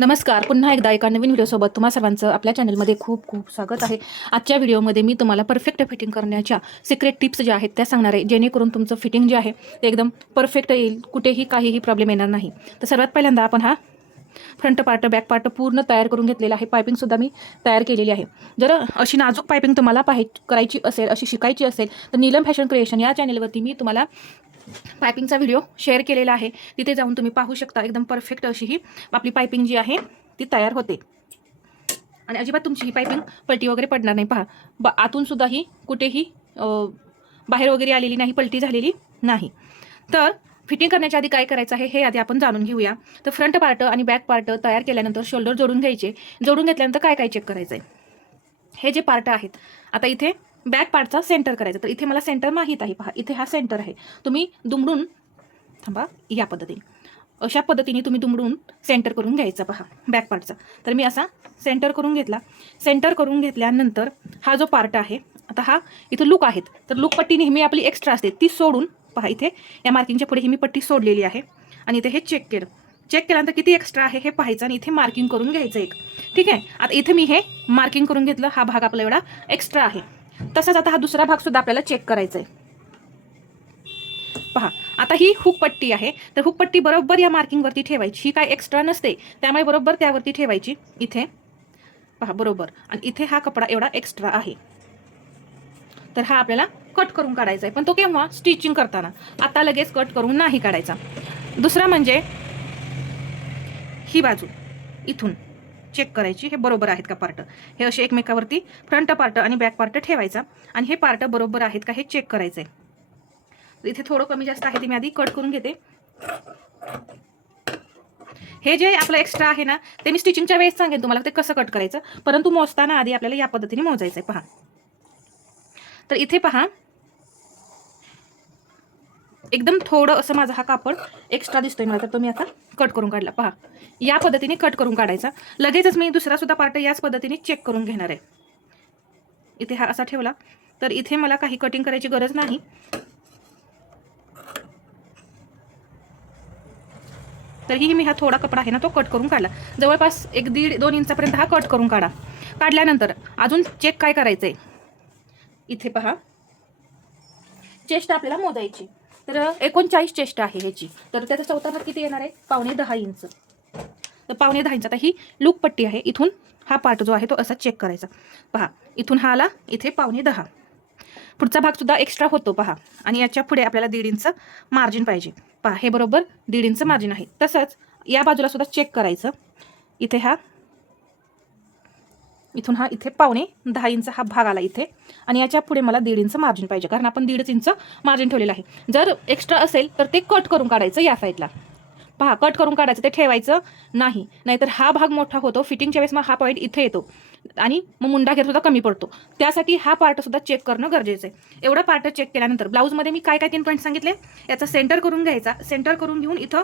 नमस्कार. पुन्हा एकदा एका नवीन व्हिडिओसोबत तुम्हा सर्वांचं आपल्या चॅनलमध्ये खूप खूप स्वागत आहे. आजच्या व्हिडिओमध्ये मी तुम्हाला परफेक्ट फिटिंग करण्याच्या सिक्रेट टिप्स ज्या आहेत त्या सांगणार आहे, जेणेकरून तुमचं फिटिंग जे आहे ते एकदम परफेक्ट येईल, कुठेही काहीही प्रॉब्लेम येणार नाही. तर सर्वात पहिल्यांदा आपण हा फ्रंट पार्ट बॅक पार्ट पूर्ण तयार करून घेतलेला आहे. पायपिंगसुद्धा मी तयार केलेली आहे. जर अशी नाजूक पायपिंग तुम्हाला करायची असेल, अशी शिकायची असेल तर नीलम फॅशन क्रिएशन या चॅनलवरती मी तुम्हाला पायपिंगचा व्हिडिओ शेअर केलेला आहे. तिथे जाऊन तुम्ही पाहू शकता. एकदम परफेक्ट अशी ही आपली पायपिंग जी आहे ती तयार होते आणि अजिबात तुमची ही पायपिंग पलटी वगैरे पडणार नाही. पहा, आतून सुद्धा ही कुठेही बाहेर वगैरे आलेली नाही, पलटी झालेली नाही. तर फिटिंग करण्याच्या आधी काय करायचं आहे हे आधी आपण जाणून घेऊया. तर फ्रंट पार्ट आणि बॅक पार्ट तयार केल्यानंतर शोल्डर जोडून घ्यायचे. जोडून घेतल्यानंतर काय काय चेक करायचं आहे, हे जे पार्ट आहेत. आता इथे बॅक पार्टचा सेंटर करायचा. तर इथे मला सेंटर माहीत आहे. पहा, इथे हा सेंटर आहे. तुम्ही दुमडून थांबा, या पद्धतीने अशा पद्धतीने तुम्ही दुमडून सेंटर करून घ्यायचा. पहा, बॅक पार्टचा. तर मी असा सेंटर करून घेतला. सेंटर करून घेतल्यानंतर हा जो पार्ट आहे, आता हा इथं लूक आहेत. तर लूक पट्टी नेहमी आपली एक्स्ट्रा असते ती सोडून, पहा इथे या मार्किंगच्या पुढे ही मी पट्टी सोडलेली आहे आणि इथे हे चेक केल्यानंतर किती एक्स्ट्रा आहे हे पाहायचं आणि इथे मार्किंग करून घ्यायचं एक. ठीक आहे. आता इथे मी हे मार्किंग करून घेतलं. हा भाग आपला एवढा एक्स्ट्रा आहे. तसंच आता हा दुसरा भाग सुद्धा आपल्याला चेक करायचा आहे. पहा, आता ही हुक पट्टी आहे. तर हुक पट्टी बरोबर या मार्किंगवरती ठेवायची. ही काय एक्स्ट्रा नसते, त्यामुळे बरोबर त्यावरती ठेवायची. इथे पहा बरोबर. आणि इथे हा कपडा एवढा एक्स्ट्रा आहे. तर हा आपल्याला कट करून काढायचा आहे. पण तो केव्हा? स्टिचिंग करताना. आता लगेच कट करून नाही काढायचा. दुसरा म्हणजे ही बाजू इथून चेक करायची, हे बरोबर आहेत का पार्ट. हे असे एकमेकावरती फ्रंट पार्ट आणि बॅक पार्ट ठेवायचा आणि हे पार्ट बरोबर आहेत का हे चेक करायचंय. इथे थोडं कमी जास्त आहे ते मी आधी कट करून घेते. हे जे आपलं एक्स्ट्रा आहे ना, ते मी स्टिचिंगच्या वेळेस सांगेन तुम्हाला ते कसं कट करायचं, परंतु मोजताना आधी आपल्याला या पद्धतीने मोजायचंय. पहा, तर इथे पहा एकदम थोडं असं माझा हा कापड एक्स्ट्रा दिसतोय मला, तर तो मी आता कट करून काढला. पहा, या पद्धतीने कट करून काढायचा. लगेचच मी दुसरा सुद्धा पार्ट याच पद्धतीने चेक करून घेणार आहे. इथे हा असा ठेवला तर इथे मला काही कटिंग करायची गरज नाही. तरीही मी हा थोडा कपडा आहे ना तो कट करून काढला. जवळपास 1-1.5-2 इंचापर्यंत हा कट करून काढा. काढल्यानंतर अजून चेक काय करायचंय, इथे पहा चेस्ट आपल्याला मोजायची. तर 39 चेस्ट आहे ह्याची. तर त्याचा चौथा भाग किती येणार आहे? 9.25 इंच. तर 9.25 इंच. आता ही लूक पट्टी आहे. इथून हा पार्ट जो आहे तो असा चेक करायचा. पहा, इथून हा आला, इथे 9.25. पुढचा भाग सुद्धा एक्स्ट्रा होतो. पहा, आणि याच्या पुढे आपल्याला 1.5 इंच मार्जिन पाहिजे. पहा, हे बरोबर 1.5 इंच मार्जिन आहे. तसंच या बाजूला सुद्धा चेक करायचं. इथे हा इथून हा इथे 9.25 इंच हा भाग आला इथे, आणि याच्या पुढे मला 1.5 इंच मार्जिन पाहिजे, कारण आपण 1.5 इंच मार्जिन ठेवलेलं आहे. जर एक्स्ट्रा असेल तर ते कट करून काढायचं या साईडला. पहा, कट करून काढायचं, ते ठेवायचं नाही, नाहीतर हा भाग मोठा होतो. फिटिंगच्या वेळेस मग हा पॉईंट इथे येतो आणि मग मुंडा घेर सुद्धा कमी पडतो. त्यासाठी हा पार्ट सुद्धा चेक करणं गरजेचं आहे. एवढा पार्ट चेक केल्यानंतर ब्लाऊजमध्ये मी काय 3 पॉईंट सांगितले, याचा सेंटर करून घ्यायचा. सेंटर करून घेऊन इथं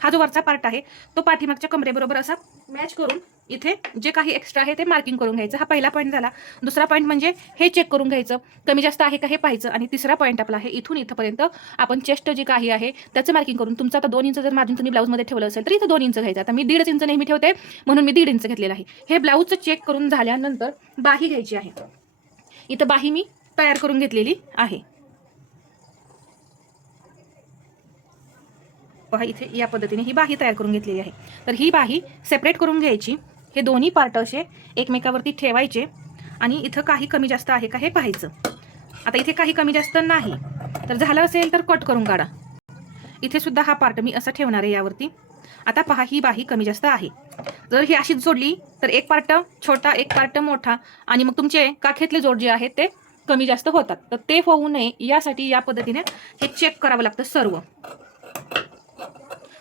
हा जो वरचा पार्ट आहे तो पाठीमागच्या कमरेबरोबर असा मॅच करून इथे जे काही एक्स्ट्रा आहे ते मार्किंग करून घ्यायचं. हा पहिला पॉईंट झाला. दुसरा पॉईंट म्हणजे हे चेक करून घ्यायचं, कमी जास्त आहे का हे पाहायचं. आणि तिसरा पॉईंट आपला आहे इथून इथपर्यंत आपण चेस्ट जी काही आहे त्याचं मार्किंग करून, तुमचं आता 2 इंच जर मार्जिन तुम्ही ब्लाऊजमध्ये ठेवलं असेल तर इथं 2 इंच घ्यायचं. आता मी 1.5 इंच नेहमी ठेवते म्हणून मी 1.5 इंच घेतलेलं आहे. हे ब्लाऊजचं चेक करून झाल्यानंतर बाही घ्यायची आहे. इथं बाही मी तयार करून घेतलेली आहे. पहा, इथे या पद्धतीने ही बाही तयार करून घेतलेली आहे. तर ही बाही सेपरेट करून घ्यायची. हे दोन्ही पार्ट असे एकमेकावरती ठेवायचे आणि इथं काही कमी जास्त आहे का हे पाहायचं. आता इथे काही कमी जास्त नाही, तर झालं असेल तर कट करून काढा. इथे सुद्धा हा पार्ट मी असा ठेवणार आहे यावरती. आता पहा, ही बाही कमी जास्त आहे. जर ही अशीच जोडली तर एक पार्ट छोटा एक पार्ट मोठा आणि मग तुमचे काखेतले जोड जे आहेत ते कमी जास्त होतात. तर ते होऊ नये यासाठी या पद्धतीने हे चेक करावं लागतं सर्व.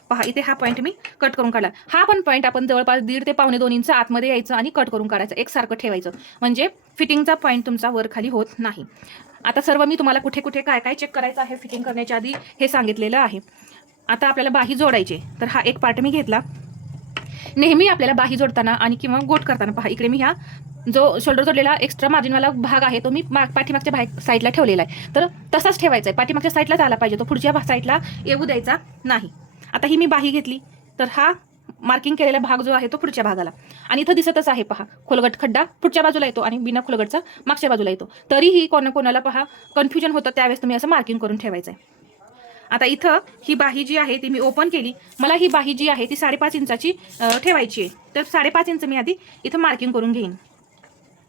पहा, इथे हा पॉईंट मी कट करून काढला. हा पण पॉईंट आपण जवळपास 1.5 ते 2.25 इंच आतमध्ये यायचं आणि कट करून काढायचं, एकसारखं ठेवायचं, म्हणजे फिटिंगचा पॉईंट तुमचा वर खाली होत नाही. आता सर्व मी तुम्हाला कुठे कुठे काय काय चेक करायचं आहे फिटिंग करण्याच्या आधी हे सांगितलेलं आहे. आता आपल्याला बाही जोडायची. तर हा एक पार्ट मी घेतला. नेहमी आपल्याला बाही जोडताना आणि किंवा गोट करताना पहा, इकडे मी हा जो शोल्डर जोडलेला एक्स्ट्रा मार्जिनवाला भाग आहे तो मी पाठीमागच्या साईडला ठेवलेला आहे. तर तसाच ठेवायचा आहे, पाठीमागच्या साईडलाच आला पाहिजे, तो पुढच्या साईडला येऊ द्यायचा नाही. आता ही मी बाही घेतली तर हा मार्किंग केलेला भाग जो आहे तो पुढच्या भागाला, आणि इथं दिसतच आहे पहा खोलगट खड्डा पुढच्या बाजूला येतो आणि बिना खोलगटचा मागच्या बाजूला येतो. तरीही कोणाला पहा कन्फ्युजन होतं, त्यावेळेस तुम्ही असं मार्किंग करून ठेवायचं आहे. आता इथं ही बाही जी आहे ती मी ओपन केली. मला ही बाही जी आहे ती 5.5 इंचाची ठेवायची आहे. तर 5.5 इंच मी आधी इथं मार्किंग करून घेईन.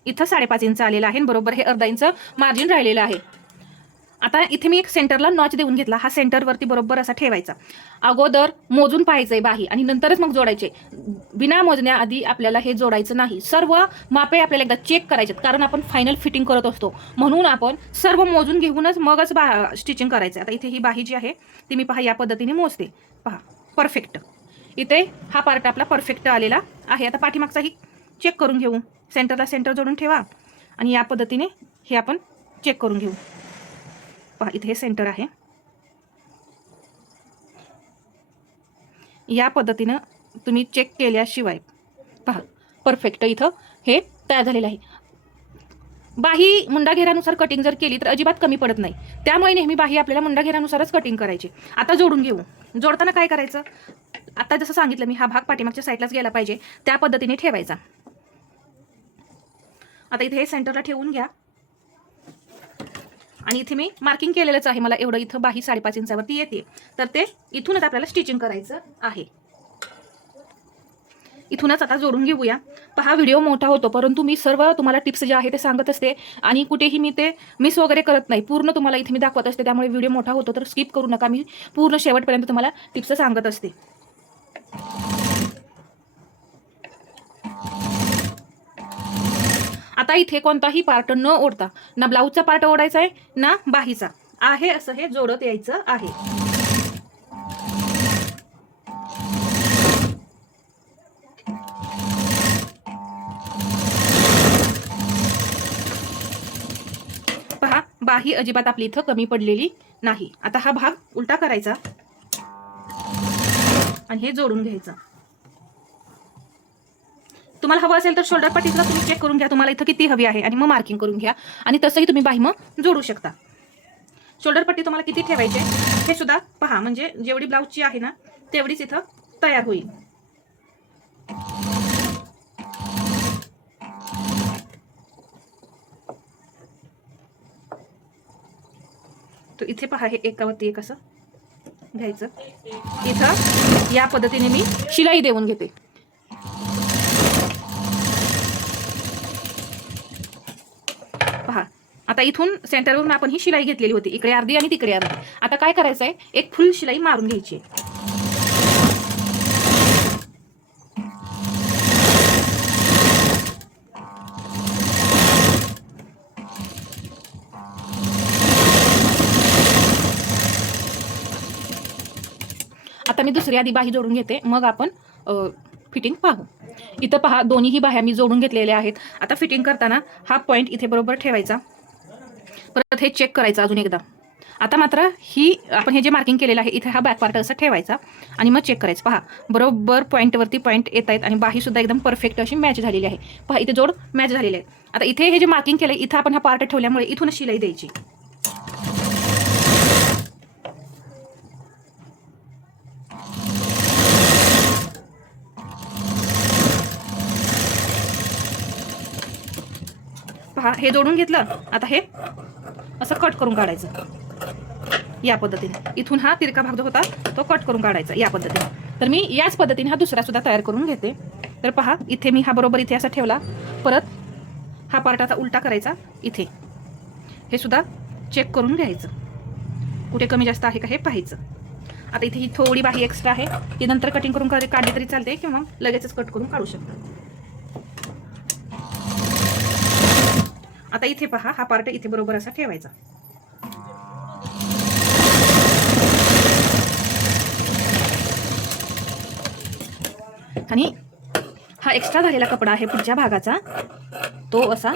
इथं 5.5 इंच आलेलं आहे, बरोबर हे अर्धा इंच मार्जिन राहिलेलं आहे. आता इथे मी एक सेंटरला नॉच देऊन घेतला. हा सेंटरवरती बरोबर असा ठेवायचा. अगोदर मोजून पाहायचंय बाही आणि नंतरच मग जोडायचे. बिना मोजण्याआधी आपल्याला हे जोडायचं नाही. सर्व मापे आपल्याला एकदा चेक करायचे, कारण आपण फायनल फिटिंग करत असतो. म्हणून आपण सर्व मोजून घेऊनच मगच स्टिचिंग करायचं. आता इथे ही बाही जी आहे ती मी पहा या पद्धतीने मोजते. पहा परफेक्ट. इथे हा पार्ट आपला परफेक्ट आलेला आहे. आता पाठीमागचाही चेक करून घेऊ. सेंटरला सेंटर जोडून ठेवा आणि या पद्धतीने हे आपण चेक करून घेऊ. पहा इथे हे सेंटर आहे. या पद्धतीनं तुम्ही चेक केल्याशिवाय पहा परफेक्ट इथं हे तयार झालेलं आहे. बाही मुंडाघेरानुसार कटिंग जर केली तर अजिबात कमी पडत नाही. त्यामुळे नेहमी बाही आपल्याला मुंडाघेरानुसारच कटिंग करायची. आता जोडून घेऊ. जोडताना काय करायचं, आता जसं सांगितलं मी, हा भाग पाठीमागच्या साईडलाच गेला पाहिजे त्या पद्धतीने ठेवायचा. आता इथे हे सेंटरला ठेवून घ्या आणि इथे मी मार्किंग केलेलंच आहे. मला एवढं इथं बाही 5.5 इंचावरती येते, तर ते इथूनच आपल्याला स्टिचिंग करायचं आहे. इथूनच आता जोडून घेऊया. पहा व्हिडिओ मोठा होतो, परंतु मी सर्व तुम्हाला टिप्स जे आहे ते सांगत असते आणि कुठेही मी ते मिस वगैरे करत नाही. पूर्ण तुम्हाला इथे मी दाखवत असते, त्यामुळे व्हिडिओ मोठा होतो तर स्किप करू नका. मी पूर्ण शेवटपर्यंत तुम्हाला टिप्स सांगत असते. आता इथे कोणताही पार्ट न ओढता, ना ब्लाऊजचा पार्ट ओढायचा आहे ना बाहीचा आहे, असं हे जोडत यायचं आहे. पहा बाही अजिबात आपली इथं कमी पडलेली नाही. आता हा भाग उलटा करायचा आणि हे जोडून घ्यायचं. तुम्हाला हवं असेल तर शोल्डर पट्टीला तुम्ही चेक करून घ्या तुम्हाला इथं किती हवी आहे आणि मग मार्किंग करून घ्या आणि तसंही तुम्ही बाही मग जोडू शकता. शोल्डर पट्टी तुम्हाला किती ठेवायची हे सुद्धा पहा, म्हणजे जेवढी ब्लाऊजची आहे ना तेवढीच इथं तयार होईल. तर इथे पहा हे एकावरती एक असं घ्यायचं. इथं या पद्धतीने मी शिलाई देऊन घेते. पहा आता इथून सेंटरवरून आपण ही शिलाई घेतलेली होती, इकडे अर्धी आणि तिकडे अर्धी. आता काय करायचं आहे, एक फुल शिलाई मारून घ्यायची. आता मी दुसरी आधी बाही जोडून घेते, मग आपण फिटिंग पाहू. इथं पहा दोन्हीही बाह्या मी जोडून घेतलेल्या आहेत. आता फिटिंग करताना हा पॉईंट इथे बरोबर ठेवायचा. परत हे चेक करायचं अजून एकदा. आता मात्र ही आपण हे जे मार्किंग केलेलं आहे इथे हा बॅक पार्ट असा ठेवायचा आणि मग चेक करायचं. पहा बरोबर पॉईंटवरती पॉईंट येत आहेत आणि बाही सुद्धा एकदम परफेक्ट अशी मॅच झालेली आहे. पहा इथे जोड मॅच झालेले आहे. आता इथे हे जे मार्किंग केलं इथं आपण हा पार्ट ठेवल्यामुळे इथूनच शिलाई द्यायची. पहा हे जोडून घेतलं. आता हे असं कट करून काढायचं या पद्धतीने. इथून हा तिरका भाग जो होता तो कट करून काढायचा या पद्धतीने. तर मी याच पद्धतीने हा दुसरा सुद्धा तयार करून घेते. तर पहा इथे मी हा बरोबर इथे असा ठेवला. परत हा पार्ट आता उलटा करायचा. इथे हे सुद्धा चेक करून घ्यायचं, कुठे कमी जास्त आहे का हे पाहायचं. आता इथे ही थोडी बाही एक्स्ट्रा आहे, ती नंतर कटिंग करून काढली तरी चालते किंवा लगेचच कट करून काढू शकता. आता इथे पहा हा पार्ट इथे बरोबर असा ठेवायचा. आणि हा एक्स्ट्रा झालेला कपडा आहे पुढच्या भागाचा, तो असा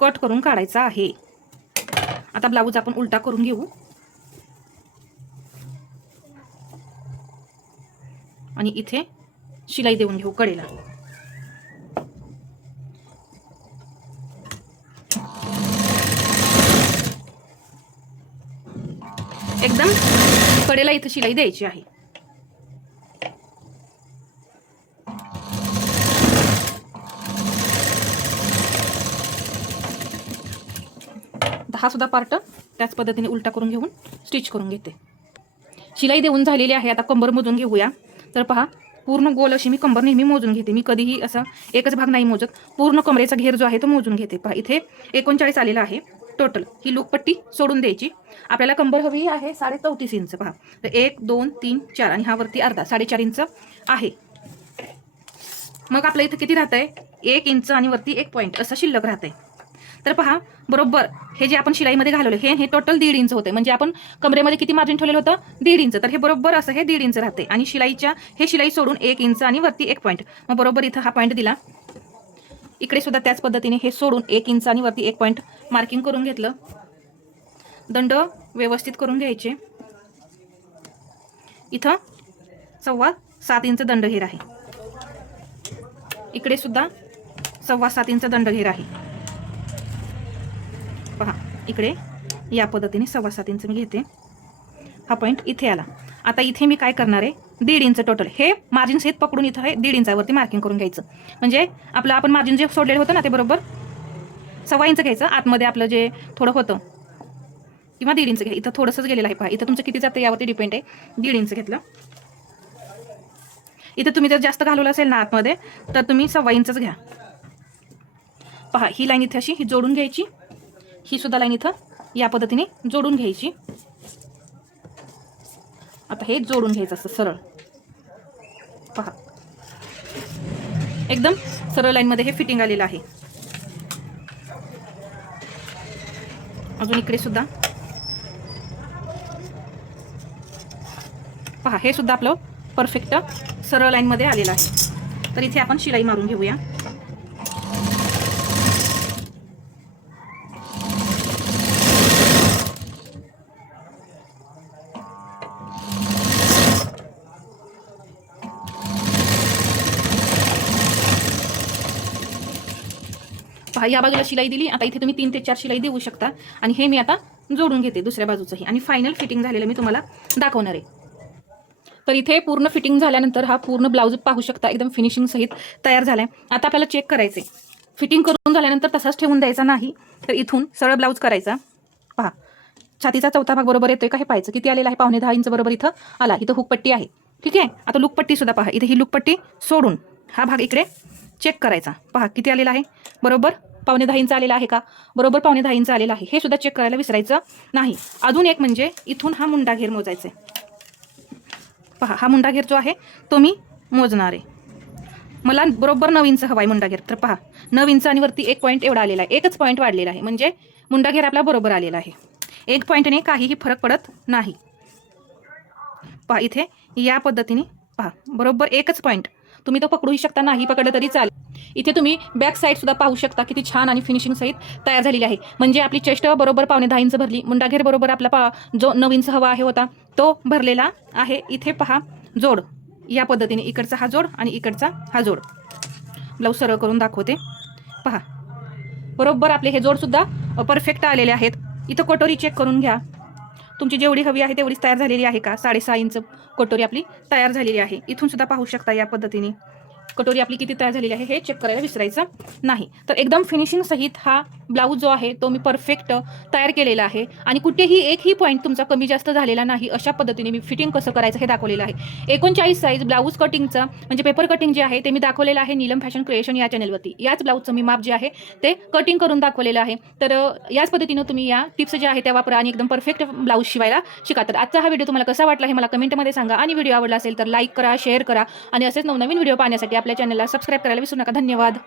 कट करून काढायचा आहे. आता ब्लाऊज आपण उलटा करून घेऊ आणि इथे शिलाई देऊन घेऊ कडेला. एकदम कडेला इथे शिलाई द्यायची आहे. हा सुद्धा पार्ट त्याच पद्धतीने उलटा करून घेऊन स्टिच करून घेते. शिलाई देऊन झालेली आहे. आता कंबर मोजून घेऊया. तर पहा, पूर्ण गोल अशी मी कंबर नेहमी मोजून घेते. मी कधीही असं एकच भाग नाही मोजत, पूर्ण कमरेचा घेर जो आहे तो मोजून घेते. पहा, इथे 39 आलेला आहे टोटल. ही लूकपट्टी सोडून द्यायची. आपल्याला कंबर हवी आहे 34.5 इंच. पहा, तर 1 2 3 4 आणि हा वरती अर्धा 4.5 इंच आहे. मग आपलं इथं किती राहतंय? 1 इंच आणि वरती 1 पॉईंट असं शिल्लक राहतंय. तर पहा, बरोबर हे जे आपण शिलाईमध्ये घालवलं हे टोटल 1.5 इंच होते. म्हणजे आपण कमरेमध्ये किती मार्जिन ठेवलेलं होतं? 1.5 इंच. तर हे बरोबर असं हे 1.5 इंच राहते. आणि हे शिलाई सोडून 1 इंच आणि वरती 1 पॉईंट. मग बरोबर इथं हा पॉईंट दिला. इकडे सुद्धा त्याच पद्धतीने हे सोडून 1 इंच आणि वरती 1 पॉईंट मार्किंग करून घेतलं. दंड व्यवस्थित करून घ्यायचे. इथं 7.25 इंच दंड घेर आहे. इकडे सुद्धा 7.25 इंच दंड घेर आहे. पहा, इकडे या पद्धतीने 7.25 इंच मी घेते. हा पॉईंट इथे आला. आता इथे मी काय करणार आहे? 1.5 इंच टोटल हे मार्जिन सहित पकडून इथं हे 1.5 इंचावरती मार्किंग करून घ्यायचं. म्हणजे आपलं आपण मार्जिन जे सोडलेलं होतं ना ते बरोबर 1.25 इंच घ्यायचं. आतमध्ये आपलं जे थोडं होतं किंवा 1.5 इंच घ्या. इथं थोडंसंच गेलेलं आहे. पहा, इथं तुमचं किती जातं यावरती डिपेंड आहे. 1.5 इंच घेतलं. इथं तुम्ही जर जास्त घालवलं असेल ना आतमध्ये तर तुम्ही 1.25 इंचच घ्या. पहा, ही लाईन इथे अशी ही जोडून घ्यायची. ही सुद्धा लाईन इथं या पद्धतीने जोडून घ्यायची. आता हे जोडून घ्यायचं असं सरळ. पहा, एकदम सरळ लाईनमध्ये हे फिटिंग आलेलं आहे. अजून इकडे सुद्धा पहा, हे सुद्धा आपलं परफेक्ट सरळ लाईनमध्ये आलेलं आहे. तर इथे आपण शिलाई मारून घेऊया. पहा, या बाजूला शिलाई दिली. आता इथे तुम्ही 3 ते 4 शिलाई देऊ शकता. आणि हे मी आता जोडून घेते दुसऱ्या बाजूचंही. आणि फायनल फिटिंग झालेलं मी तुम्हाला दाखवणार आहे. तर इथे पूर्ण फिटिंग झाल्यानंतर हा पूर्ण ब्लाऊज पाहू शकता एकदम फिनिशिंग सहित तयार झालाय. आता आपल्याला चेक करायचे. फिटिंग करून झाल्यानंतर तसाच ठेवून द्यायचा नाही, तर इथून सरळ ब्लाऊज करायचा. पहा, छातीचा चौथा भाग बरोबर येतोय का हे पाहायचं. किती आलेला आहे? 5.5 इंच बरोबर इथं आला. इथं हुकपट्टी आहे. ठीक आहे. आता लुकपट्टी सुद्धा पहा, इथे ही लुकपट्टी सोडून हा भाग इकडे चेक करायचा. पहा, किती आलेला आहे? बरोबर 5.5 इंच आलेला आहे का? बरोबर 5.5 इंच आलेला आहे. हे सुद्धा चेक करायला विसरायचं नाही. अजून एक म्हणजे इथून हा मुंडा घेर मोजायचा आहे. पहा, हा मुंडा घेर जो आहे तो मी मोजणार आहे. मला बरोबर 9 इंच हवा आहे मुंडा घेर. तर पहा, 9 इंच आणि वरती 1 पॉईंट एवढा आलेला आहे. एकच पॉईंट वाढलेला आहे. म्हणजे मुंडा घेर आपला बरोबर आलेला आहे. 1 पॉईंटने काहीही फरक पडत नाही. पहा, इथे या पद्धतीने पहा, बरोबर एकच पॉईंट. तुम्ही तो पकडूही शकता, नाही पकडलं तरी चालेल. इथे तुम्ही बॅक साईड सुद्धा पाहू शकता किती छान आणि फिनिशिंग सहित तयार झालेली आहे. म्हणजे आपली चेस्ट बरोबर 5.5 इंच भरली. मुंडा घेर बरोबर आपला जो 9 इंच हवा आहे होता तो भरलेला आहे. इथे पहा, जोड या पद्धतीने इकडचा हा जोड आणि इकडचा हा जोड. ब्लाऊज सरळ करून दाखवते. पहा, बरोबर आपले हे जोड सुद्धा परफेक्ट आलेले आहेत. इथं कटोरी चेक करून घ्या. तुमची जेवढी हवी आहे तेवढीच तयार झालेली आहे का? 6.5 इंच कटोरी आपली तयार झालेली आहे. इथून सुद्धा पाहू शकता या पद्धतीने कटोरी आपली किती तयार झालेली आहे हे चेक करायला विसरायचं नाही. तर एकदम फिनिशिंग सहित हा ब्लाऊज जो आहे तो मी परफेक्ट तयार केलेला आहे. आणि कुठेही एकही पॉईंट तुमचा कमी जास्त झालेला नाही. अशा पद्धतीने मी फिटिंग कसं करायचं हे दाखवलेलं आहे. 39 साईज ब्लाऊज कटिंगचं म्हणजे पेपर कटिंग जे आहे ते मी दाखवलेलं आहे नीलम फॅशन क्रिएशन या चॅनलवरती. याच ब्लाऊजचं मी माप जे आहे ते कटिंग करून दाखवलेलं आहे. तर याच पद्धतीनं तुम्ही या टिप्स ज्या आहेत त्या वापरा आणि एकदम परफेक्ट ब्लाऊज शिवायला शिका. तर आजचा हा व्हिडिओ तुम्हाला कसा वाटला हे मला कमेंटमध्ये सांगा. आणि व्हिडिओ आवडला असेल तर लाईक करा, शेअर करा आणि असेच नवनवीन व्हिडिओ पाहण्यासाठी आपल्या चॅनलला सबस्क्राईब करायला विसरू नका. धन्यवाद.